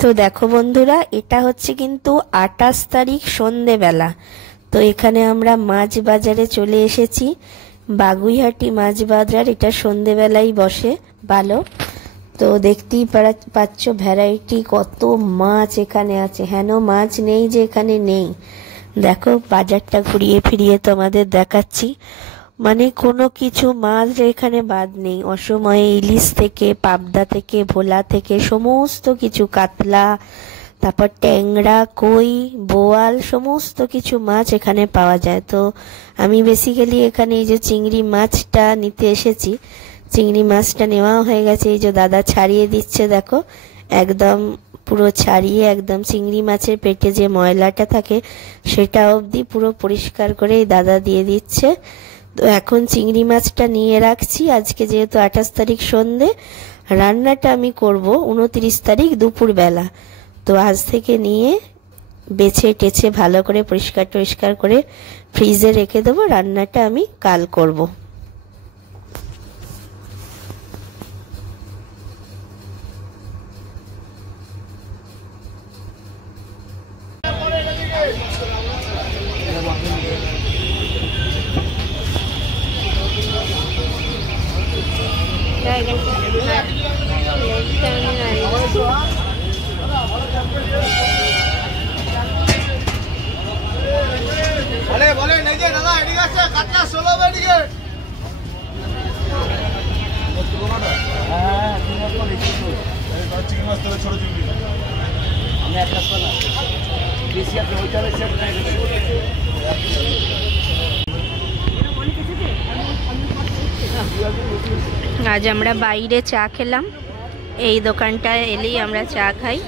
তো দেখো বন্ধুরা, এটা হচ্ছে কিন্তু 28 তারিখ সন্ধেবেলা। তো এখানে আমরা মাছ বাজারে চলে এসেছি, বাগুইহাটি মাছ বাজার। এটা সন্ধেবেলাই বসে ভালো। তো দেখতেই পাচ্ছ ভ্যারাইটি কত মাছ এখানে আছে। হেন মাছ নেই যে এখানে নেই। দেখো বাজারটা ঘুরিয়ে ফিরিয়ে তোমাদের দেখাচ্ছি, মানে কোনো কিছু মাছ এখানে বাদ নেই। অসময়ে ইলিশ থেকে, পাবদা থেকে, ভোলা থেকে সমস্ত কিছু, কাতলা, তারপর ট্যাংরা, কই, বোয়াল, সমস্ত কিছু মাছ এখানে পাওয়া যায়। তো আমি বেসিক্যালি এখানে এই যে চিংড়ি মাছটা নিতে এসেছি। চিংড়ি মাছটা নেওয়া হয়ে গেছে, এই যে দাদা ছাড়িয়ে দিচ্ছে। দেখো একদম পুরো ছাড়িয়ে, একদম চিংড়ি মাছের পেটে যে ময়লাটা থাকে সেটা অবধি পুরো পরিষ্কার করে এই দাদা দিয়ে দিচ্ছে। তো এখন চিংড়ি মাছটা নিয়ে রাখছি। আজকে যেহেতু 28 তারিখ সন্ধে, রান্নাটা আমি করব 29 তারিখ দুপুরবেলা। তো আজ থেকে নিয়ে বেছে টেছে ভালো করে পরিষ্কার করে ফ্রিজে রেখে দেবো। রান্নাটা আমি কাল করব। আজ আমরা বাইরে চা খেলাম। এই দোকানটা এলেই আমরা চা খাই,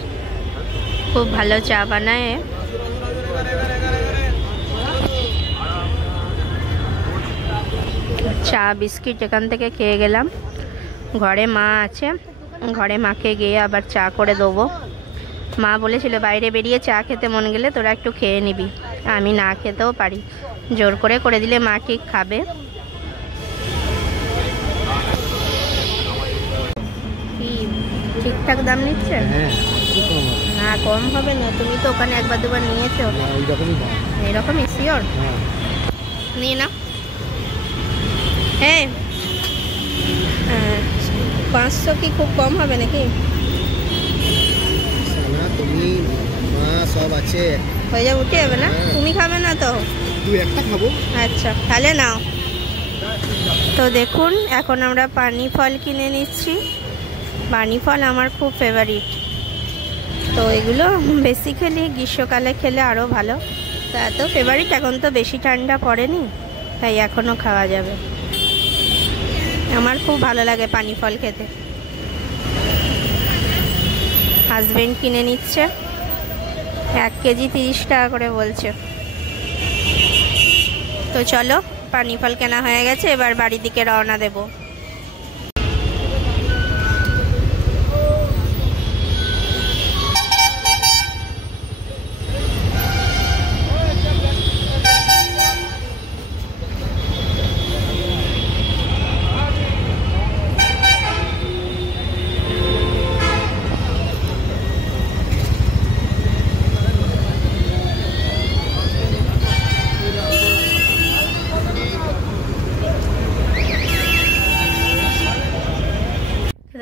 খুব ভালো চা বানায়। চা বিস্কিট এখান থেকে খেয়ে গেলাম। ঘরে মা আছে, ঘরে মাকে গিয়ে আবার চা করে দেবো। মা বলেছিল বাইরে বেরিয়ে চা খেতে মন গেলে তোরা একটু খেয়ে নিবি, আমি না খেতেও পারি, জোর করে দিলে মা ঠিক খাবে। কি ঠিকঠাক দাম নিচ্ছে? না কম হবে না, তুমি তো ওখানে একবার দুবার নিয়েছো। এইরকমই শিওর? নিয়ে নাও। হ্যাঁ, 500 কি খুব কম হবে নাকি? তুমি মা সব আছে, হয়ে যাবে, উঠে যাবে না? তুমি খাবে না তো? তুই একটা খাবো। আচ্ছা তাহলে নাও। তো দেখুন এখন আমরা পানি ফল কিনে নিচ্ছি। পানি ফল আমার খুব ফেভারিট। তো এগুলো বেসিক্যালি গ্রীষ্মকালে খেলে আরও ভালো। তা এত ফেভারিট, এখন তো বেশি ঠান্ডা পড়েনি, তাই এখনও খাওয়া যাবে। আমার খুব ভালো লাগে পানি ফল খেতে। হাজবেন্ড কিনে নিচ্ছে, 1 কেজি 30 টাকা করে বলছে। তো চলো, পানি ফল কেনা হয়ে গেছে, এবার বাড়ির দিকে রওনা দেবো।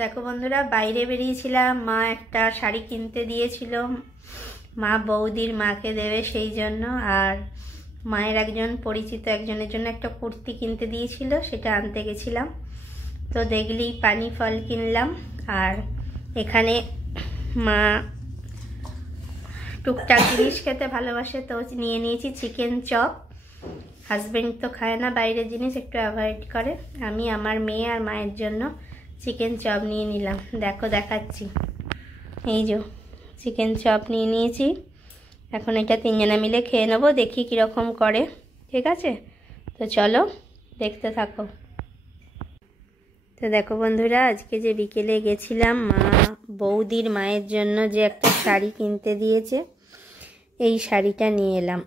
দেখো বন্ধুরা, বাইরে বেরিয়েছিলাম, মা একটা শাড়ি কিনতে দিয়েছিল, মা বৌদির মাকে দেবে সেই জন্য। আর মায়ের একজন পরিচিত একজনের জন্য একটা কুর্তি কিনতে দিয়েছিল, সেটা আনতে গেছিলাম। তো দেখলি পানি ফল কিনলাম। আর এখানে মা টুকটাক জিনিস খেতে ভালোবাসে, তো নিয়ে নিয়েছি চিকেন চপ। হাজবেন্ড তো খায় না বাইরের জিনিস, একটু অ্যাভয়েড করে। আমি আমার মেয়ে আর মায়ের জন্য চিকেন চপ নিয়ে নিলাম। দেখো দেখাচ্ছি, এই যে চিকেন চপ নিয়ে নিয়েছি। এখন এটা 3 জনা মিলে খেয়ে নেবো, দেখি কীরকম করে। ঠিক আছে, তো চলো দেখতে থাকো। তো দেখো বন্ধুরা, আজকে যে বিকেলে গেছিলাম, মা বৌদির মায়ের জন্য যে একটা শাড়ি কিনতে দিয়েছে, এই শাড়িটা নিয়ে এলাম।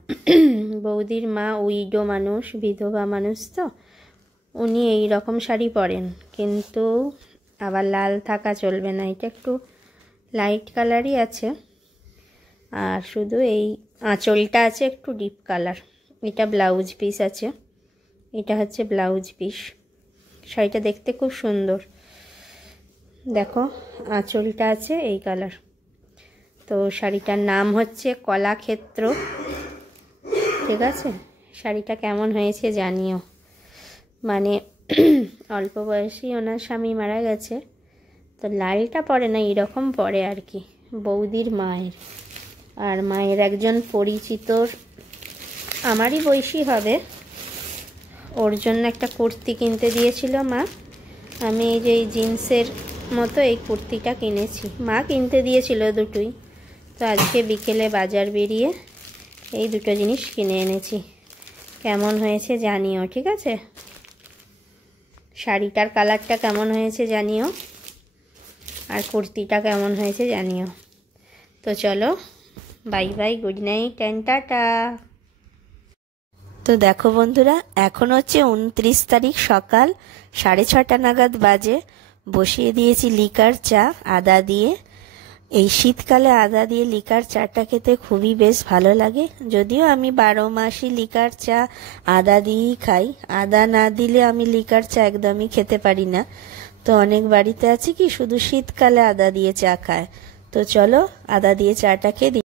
বৌদির মা উইডো মানুষ, বিধবা মানুষ, তো উনি এই রকম শাড়ি পরেন, কিন্তু আবার লাল থাকা চলবে না, এটা একটু লাইট কালারই আছে, আর শুধু এই আঁচলটা আছে একটু ডিপ কালার। এটা ব্লাউজ পিস আছে, এটা হচ্ছে ব্লাউজ পিস। শাড়িটা দেখতে খুব সুন্দর, দেখো আঁচলটা আছে এই কালার। তো শাড়িটার নাম হচ্ছে কলাক্ষেত্র, ঠিক আছে। শাড়িটা কেমন হয়েছে জানিও। মানে অল্প বয়সী ওনার স্বামী মারা গেছে, তো লালটা পরে না, এরকম পরে আর কি, বৌদির মায়ের। আর মায়ের একজন পরিচিত, আমারই বয়সী হবে, ওর জন্য একটা কুর্তি কিনতে দিয়েছিল মা। আমি এই যে জিন্সের মতো এই কুর্তিটা কিনেছি, মা কিনতে দিয়েছিল দুটোই। তো আজকে বিকেলে বাজার বেরিয়ে এই দুটো জিনিস কিনে এনেছি। কেমন হয়েছে জানিও, ঠিক আছে। শাড়িটার কালারটা কেমন হয়েছে জানিও, আর কুর্তিটা কেমন হয়েছে জানিও। তো চলো, bye bye, good night and tata. তো দেখো বন্ধুরা, এখন হচ্ছে 29 তারিখ সকাল 6:30 নাগাদ বাজে। বসিয়ে দিয়েছি লিকার চা আদা দিয়ে। এই শীতকালে আদা দিয়ে লিকার চাটা খেতে খুবই বেশ ভালো লাগে। যদিও আমি 12 মাসই লিকার চা আদা দিয়েই খাই, আদা না দিলে আমি লিকার চা একদমই খেতে পারি না। তো অনেক বাড়িতে আছে কি শুধু শীতকালে আদা দিয়ে চা খায়। তো চলো আদা দিয়ে চাটা খেয়ে দিই।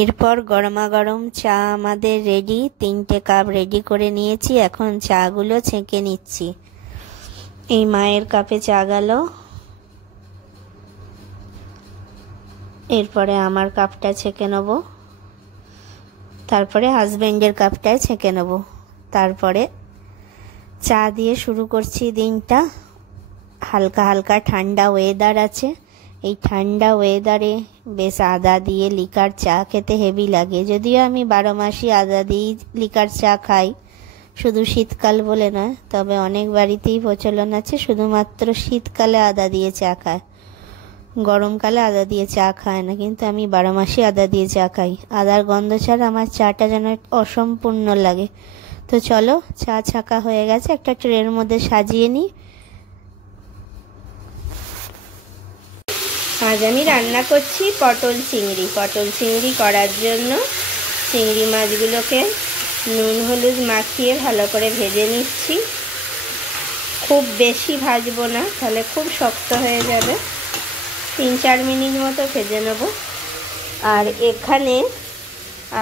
এরপর গরমা গরম চা আমাদের রেডি, 3টে কাপ রেডি করে নিয়েছি। এখন চাগুলো ছেঁকে নিচ্ছি। এই মায়ের কাপে চা গেল, এরপরে আমার কাপটা ছেঁকে নেব, তারপরে হাজবেন্ডের কাপটায় ছেঁকে নেব। তারপরে চা দিয়ে শুরু করছি দিনটা। হালকা হালকা ঠান্ডা ওয়েদার আছে, এই ঠান্ডা ওয়েদারে বেশ আদা দিয়ে লিকার চা খেতে হেভি লাগে। যদিও আমি 12 মাসই আদা দিয়েই লিকার চা খাই, শুধু শীতকাল বলে নয়। তবে অনেক বাড়িতেই প্রচলন আছে শুধুমাত্র শীতকালে আদা দিয়ে চা খায়, গরমকালে আদা দিয়ে চা খায় না। কিন্তু আমি 12 মাসই আদা দিয়ে চা খাই। আদার গন্ধ ছাড়া আমার চাটা যেন অসম্পূর্ণ লাগে। তো চলো, চা ছাকা হয়ে গেছে, একটা ট্রের মধ্যে সাজিয়ে নিই। আজ আমি রান্না করছি পটল চিংড়ি। পটল চিংড়ি করার জন্য চিংড়ি মাছগুলোকে নুন হলুদ মাখিয়ে ভালো করে ভেজে নিচ্ছি। খুব বেশি ভাজবো না, তাহলে খুব শক্ত হয়ে যাবে। 3-4 মিনিট মতো ভেজে নেব। আর এখানে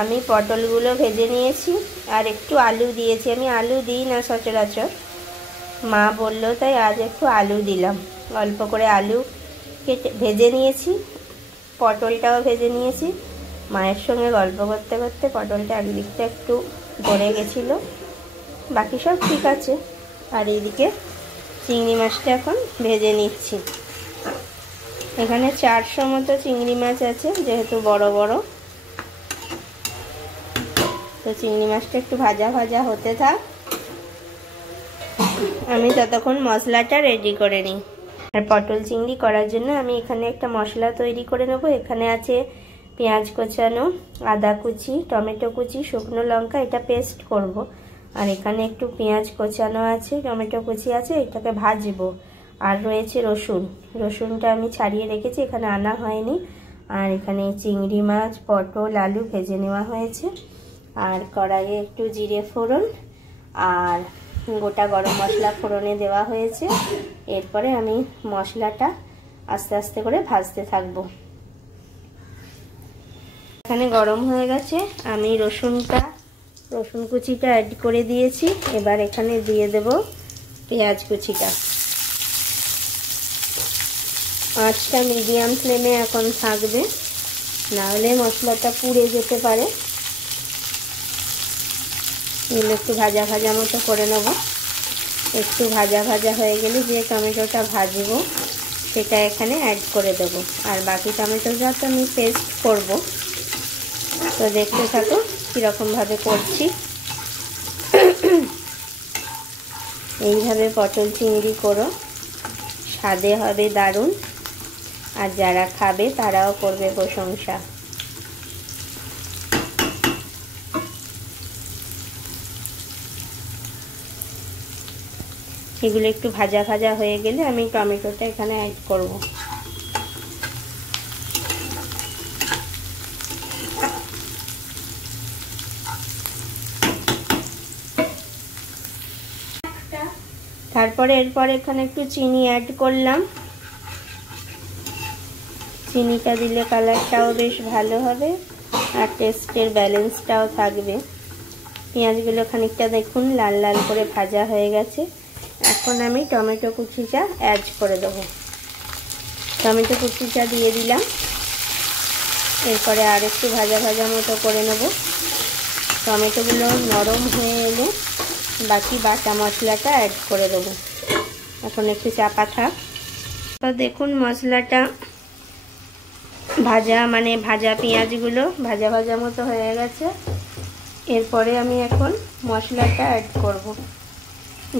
আমি পটলগুলো ভেজে নিয়েছি, আর একটু আলু দিয়েছি। আমি আলু দিই না সচরাচর, মা বললো তাই আজ একটু আলু দিলাম। অল্প করে আলু কেটে ভেজে নিয়েছি, পটলটাও ভেজে নিয়েছি। মায়ের সঙ্গে গল্প করতে করতে পটলটা একদিকটা একটু গড়ে গেছিলো, বাকি সব ঠিক আছে। আর এইদিকে চিংড়ি মাছটা এখন ভেজে নিচ্ছি। এখানে 400 মতো চিংড়ি মাছ আছে, যেহেতু বড় বড়। তো চিংড়ি মাছটা একটু ভাজা ভাজা হতে থাক, আমি ততক্ষণ মশলাটা রেডি করে নিই। আর পটল চিংড়ি করার জন্য আমি এখানে একটা মশলা তৈরি করে নেব। এখানে আছে পেঁয়াজ কোচানো, আদা কুচি, টমেটো কুচি, শুকনো লঙ্কা, এটা পেস্ট করব। আর এখানে একটু পেঁয়াজ কোচানো আছে, টমেটো কুচি আছে, এটাকে ভাজবো। আর রয়েছে রসুন, রসুনটা আমি ছাড়িয়ে রেখেছি, এখানে আনা হয়নি। আর এখানে চিংড়ি মাছ, পটল, আলু ভেজে নেওয়া হয়েছে। আর কড়াইয়ে একটু জিরে ফোড়ন আর গোটা গরম মশলা ফোড়নে দেওয়া হয়েছে। এরপরে আমি মশলাটা আস্তে আস্তে করে ভাজতে থাকবো। এখানে গরম হয়ে গেছে, আমি রসুন কুচিটা অ্যাড করে দিয়েছি। এবার এখানে দিয়ে দেব পেঁয়াজ কুচিটা। আঁচটা মিডিয়াম ফ্লেমে এখন থাকবে, নাহলে মশলাটা পুড়ে যেতে পারে। এগুলো একটু ভাজা ভাজা মতো করে নেব। একটু ভাজা ভাজা হয়ে গেলে যে টমেটোটা ভাজবো সেটা এখানে অ্যাড করে দেব। আর বাকি টমেটোটা তো আমি পেস্ট করব। তো দেখতে থাকো কীরকমভাবে করছি। এইভাবে পটল চিংড়ি করো, স্বাদে হবে দারুণ। আর যারা খাবে তারাও করবে প্রশংসা। এগুলো একটু ভাজা ভাজা হয়ে গেলে আমি টমেটোটা এখানে অ্যাড করব। তারপরে এরপর এখানে একটু চিনি অ্যাড করলাম। চিনিটা দিলে কালারটাও বেশ ভালো হবে আর টেস্টের ব্যালেন্সটাও থাকবে। পেঁয়াজগুলো খানিকটা দেখুন লাল লাল করে ভাজা হয়ে গেছে। এখন আমি টমেটো কুচিটা অ্যাড করে দেবো। টমেটো কুচিটা দিয়ে দিলাম। এরপরে আর একটু ভাজা ভাজা মতো করে নেব। টমেটোগুলো নরম হয়ে এলে বাকি বাটা মশলাটা অ্যাড করে দেবো। এখন একটু চাপা থাক। দেখুন মশলাটা ভাজা পেঁয়াজগুলো ভাজা ভাজা মতো হয়ে গেছে। এরপরে আমি এখন মশলাটা অ্যাড করব,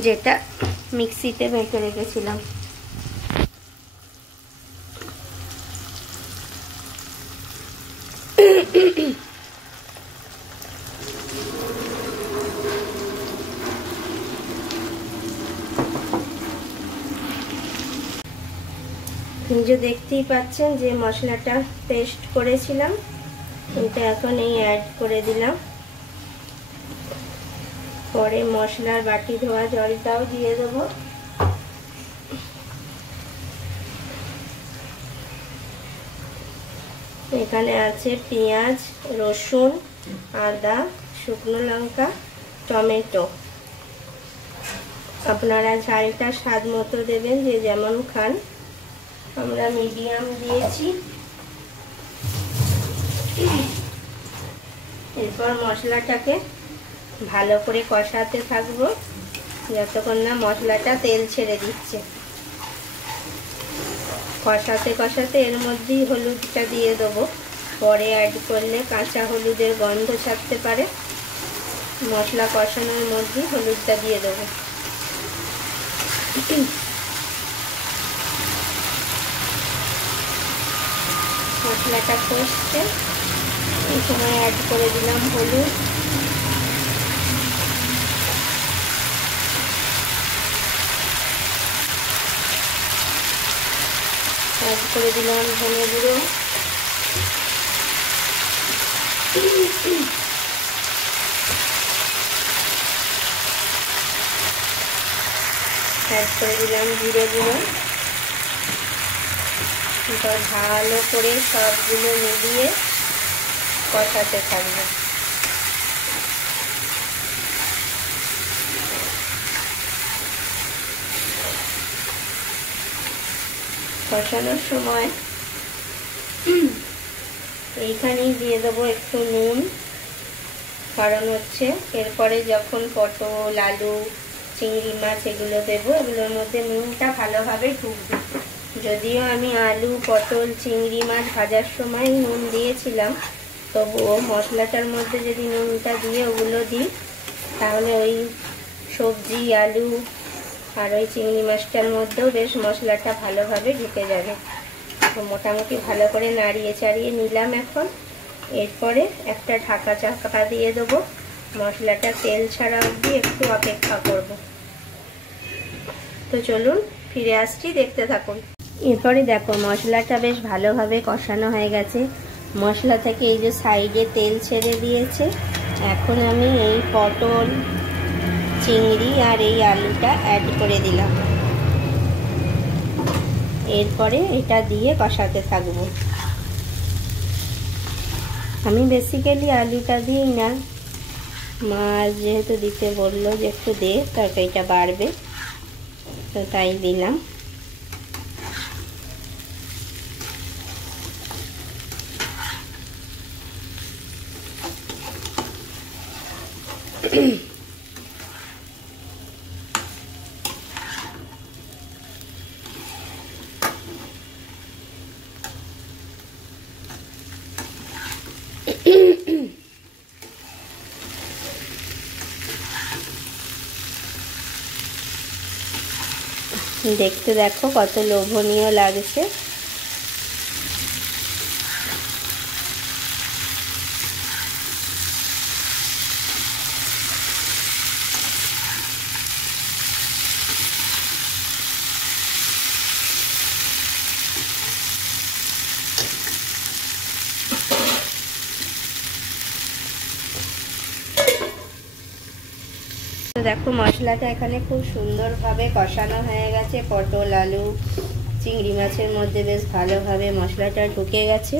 যেটা মিক্সিতে বেটে রেখেছিলাম। যে দেখতেই পাচ্ছেন যে মশলাটা পেস্ট করেছিলাম, এটা এখন এই অ্যাড করে দিলাম। পরে মশলার বাটি ধোয়া জলটাও দিয়ে দেবো। এখানে আছে পেঁয়াজ, রসুন, আদা, শুকনো লঙ্কা, টমেটো। আপনারা ঝালটা স্বাদ মতো দেবেন, যে যেমন খান। আমরা মিডিয়াম দিয়েছি। এরপর মশলাটাকে ভালো করে কষাতে থাকবো যতক্ষণ না মশলাটা তেল ছেড়ে দিচ্ছে। কষাতে কষাতে এর মধ্যেই হলুদটা দিয়ে দেবো। পরে অ্যাড করলে কাঁচা হলুদের গন্ধ ছাড়তে পারে। মশলা কষানোর মধ্যেই হলুদটা দিয়ে দেবো। মশলাটা কষছে, এই সময় অ্যাড করে দিলাম হলুদ। অ্যাড করে দিলাম ধনে গুঁড়ো। অ্যাড করে দিলাম জিরে গুঁড়ো। ভালো করে সবগুলো মিলিয়ে কষাতে থাকবে। কষানোর সময় এইখানেই দিয়ে দেবো একটু নুন, কারণ হচ্ছে এরপরে যখন পটল, আলু, চিংড়ি মাছ এগুলো দেবো, এগুলোর মধ্যে নুনটা ভালোভাবে ঢুকবে। যদিও আমি আলু, পটল, চিংড়ি মাছ ভাজার সময় নুন দিয়েছিলাম, তবুও মশলাটার মধ্যে যদি নুনটা দিয়ে ওগুলো দিই, তাহলে ওই সবজি, আলু আর ওই চিংড়ি মাছটার মধ্যেও বেশ মশলাটা ভালোভাবে ঢুকে যাবে। তো মোটামুটি ভালো করে নাড়িয়ে চাড়িয়ে নিলাম এখন। এরপরে একটা ঢাকা চাপা দিয়ে দেবো। মশলাটা তেল ছাড়া অবধি একটু অপেক্ষা করব। তো চলুন ফিরে আসছি, দেখতে থাকুন। এরপরে দেখো মশলাটা বেশ ভালোভাবে কষানো হয়ে গেছে। মশলা থেকে এই যে সাইডে তেল ছেড়ে দিয়েছে। এখন আমি এই পটল, চিংড়ি আর এই আলুটা অ্যাড করে দিলাম। এরপরে এটা দিয়ে কষাতে থাকবো। আমি বেসিক্যালি আলুটা দিই না, মা যেহেতু দিতে বললো যে একটু দে, তরকারিটা বাড়বে, তো তাই দিলাম। দেখতে দেখো কত লোভনীয় লাগছে। দেখো মশলাটা এখানে খুব সুন্দরভাবে কষানো হয়ে গেছে। পটল আলু চিংড়ি মাছের মধ্যে বেশ ভালোভাবে মশলাটা ঢুকে গেছে।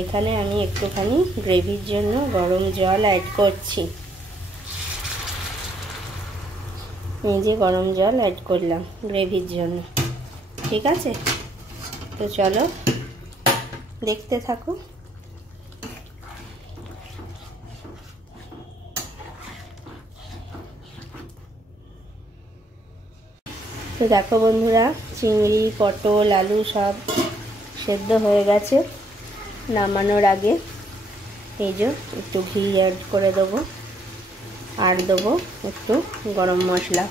এখানে আমি একটুখানি গ্রেভির জন্য গরম জল অ্যাড করছি। এই যে গরম জল অ্যাড করলাম গ্রেভির জন্য। ঠিক আছে, তো চলো দেখতে থাকো। তো দেখো বন্ধুরা, চিংড়ি পটল আলু সব সেদ্ধ হয়ে গেছে। নামানোর আগে এই যে একটু ঘি অ্যাড করে দেবো, আর দেবো একটু গরম মশলা।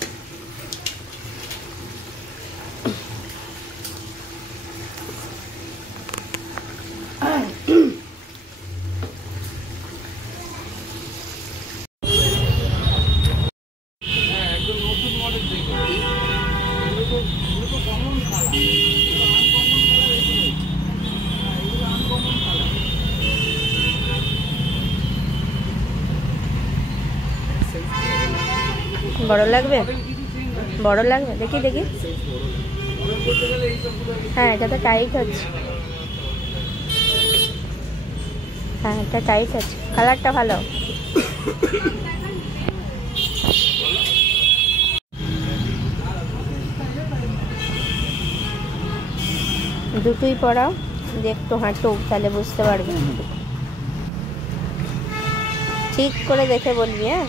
বড় লাগবে, বড় লাগবে, দেখি দেখি। হ্যাঁ এটা তো টাইট হচ্ছে, হ্যাঁ এটা টাইট আছে, কালারটা ভালো। দুটোই পড়াও, একটু হাঁটো তাহলে বুঝতে পারবে। ঠিক করে দেখে বলবি। হ্যাঁ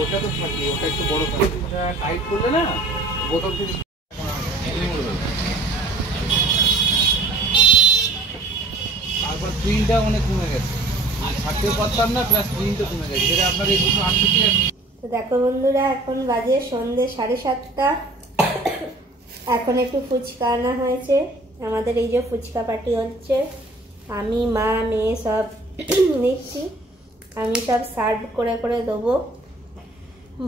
ওটা তো থাকে, ওটা একটু বড় থাকে, ওটা টাইট করলে না বোতল থেকে তারপর স্ক্রিনটা অনেক কমে গেছে, ছাড়তেও পারতাম না, প্লাস স্ক্রিনটা কমে গেছে, যেটা আপনার এই দুটো 8 থেকে। তো দেখো বন্ধুরা, এখন বাজে সন্ধ্যে 7:30। এখন একটু ফুচকা আনা হয়েছে, আমাদের এই যে ফুচকা পার্টি হচ্ছে। আমি মা মেয়ে সব নিচ্ছি, আমি সব সার্ভ করে করে দেবো।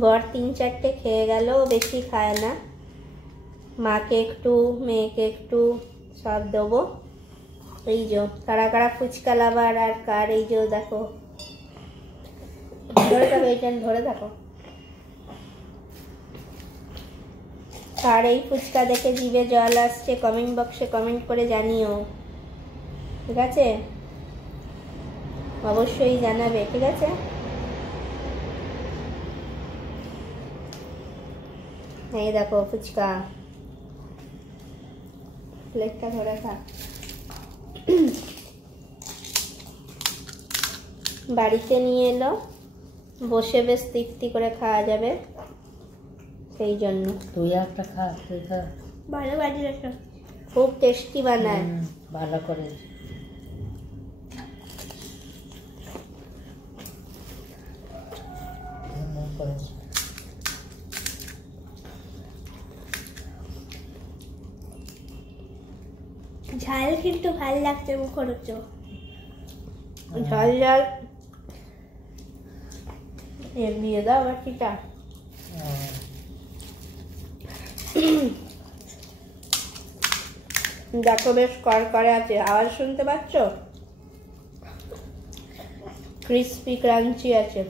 বর 3-4টে খেয়ে গেল, বেশি খায় না। মাকে একটু মেয়েকে একটু সব দেবো। এই যে কারা কারা ফুচকা লাভার আর কার, এই যে দেখো ধরে থাকো, এইটা ধরে থাকো। আর এই ফুচকা দেখে জিভে জল আসছে, কমেন্ট বক্সে কমেন্ট করে জানিও, ঠিক আছে? অবশ্যই জানাবে, ঠিক আছে? এই দেখো ফুচকা, প্লেটটা ধরে থাক। বাড়িতে নিয়ে এলো, বসে বেশ তৃপ্তি করে খাওয়া যাবে, সেই জন্য। তুই একটা খা, তুই খা। ভালো বাড়ির একটা খুব টেস্টি বানায়, ভালো করে। ঝাল কিন্তু ভালো লাগছে, মুখরোচ ঝাল ঝাল। এর দিয়ে দাও বাটিটা। দেখো বেশ করকরে আছে, আওয়াজ শুনতে পাচ্ছ? ক্রিস্পি ক্রাঞ্চি আছে।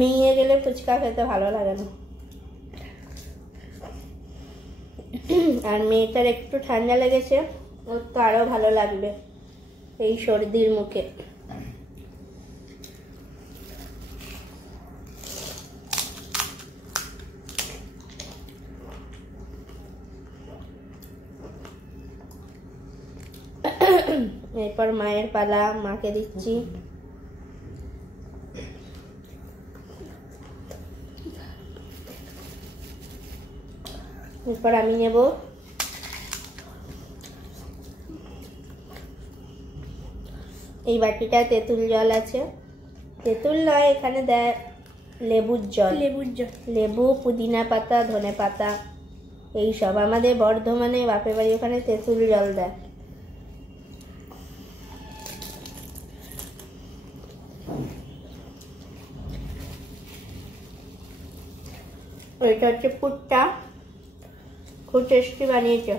নিয়ে গেলে ফুচকা খেতে ভালো লাগে না। আর মেয়েটার একটু ঠান্ডা লেগেছে, ওর তো আরো ভালো লাগবে এই সর্দির মুখে। এরপর মায়ের পালা, মাকে দিচ্ছি। এরপর আমি নেব। এই বাটিটায় তেঁতুল জল আছে, তেঁতুল নয় এখানে দেয় লেবুর জল। লেবু, পুদিনা পাতা, ধনে পাতা এই সব। আমাদের বর্ধমানে বাপের বাড়ি ওখানে তেঁতুল জল দেয়। ওইটা হচ্ছে পুরটা, খুব টেস্টি বানিয়েছে।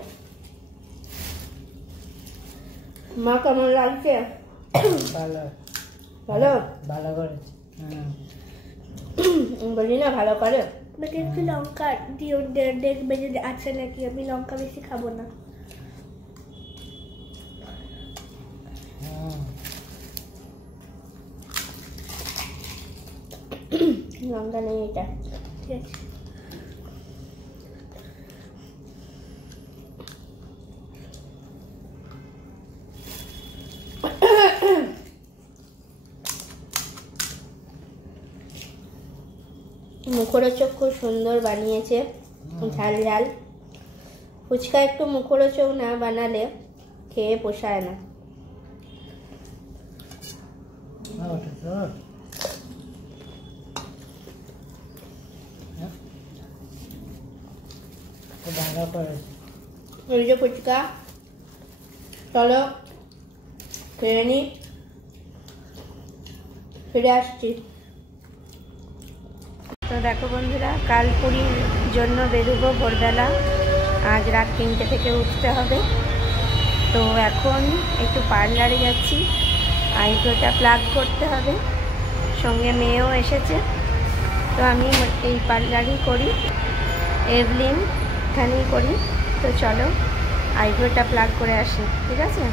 মা কেমন লাগছে? ভালো ভালো ভালো করেছে। বলি না ভালো করে। আমাকে একটু লঙ্কা দিও, দেখবে যদি আছে নাকি। আমি লঙ্কা বেশি খাবো না। লঙ্কা নেই এটা। ঠিক আছে। মুখরোচক খুব সুন্দর বানিয়েছে, ঝাল ঝাল। ফুচকা একটু মুখরোচক না বানালে খেয়ে পোষায় না। ওটা তো খুব ভালো করেছে। ওই যে ফুচকা, চলো খেয়ে নি, ফিরে আসছি। তো দেখো বন্ধুরা, কাল পুরীর জন্য বেরোবো ভোরবেলা। আজ রাত 3টে থেকে উঠতে হবে। তো এখন একটু পার্লারে যাচ্ছি, আইব্রোটা প্লাগ করতে হবে। সঙ্গে মেয়েও এসেছে। তো আমি এই পার্লারই করি, এভলিন এখানেই করি। তো চলো আইব্রোটা প্লাগ করে আসি, ঠিক আছে?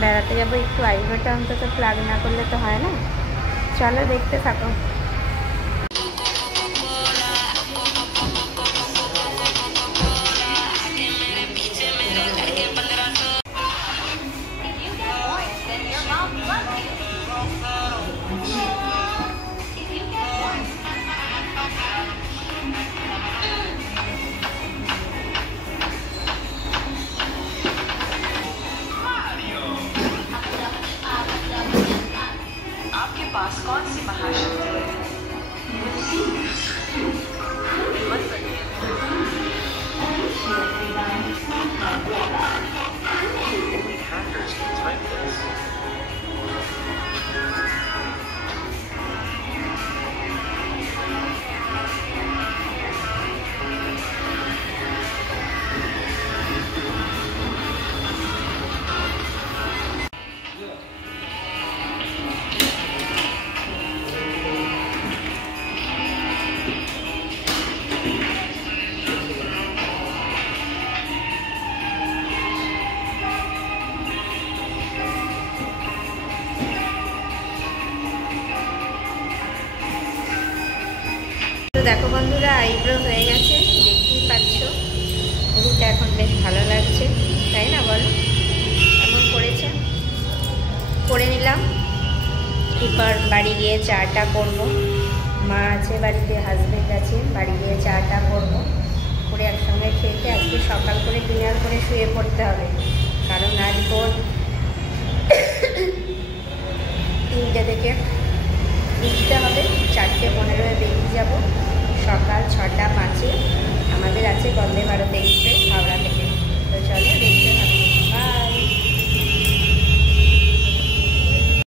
বেড়াতে যাবো, একটু আইব্রোটা অন্তত প্লাগ না করলে তো হয় না। চলো দেখতে থাকো। आपके पास कौन सी महाशक्ति है? मत बनिए। Hackers can type this. তো দেখো বন্ধুরা, আইব্রো হয়ে গেছে, দেখতেই পাচ্ছ। রুটা এখন বেশ ভালো লাগছে, তাই না বলো? এমন করেছে, করে নিলাম। এবার বাড়ি গিয়ে চাটা করবো। মা আছে বাড়িতে, হাজবেন্ড আছে, বাড়ি গিয়ে চাটা করবো, করে একসঙ্গে খেতে আজকে সকাল করে ডিনার করে শুয়ে পড়তে হবে। কারণ আজ ভোর 3টে থেকে উঠতে হবে, 4:15 বেরিয়ে যাব। সকাল 6টা 5-এ আমাদের আছে বন্দে ভারত এক্সপ্রেস হাওড়া থেকে। তো চলো দেখতে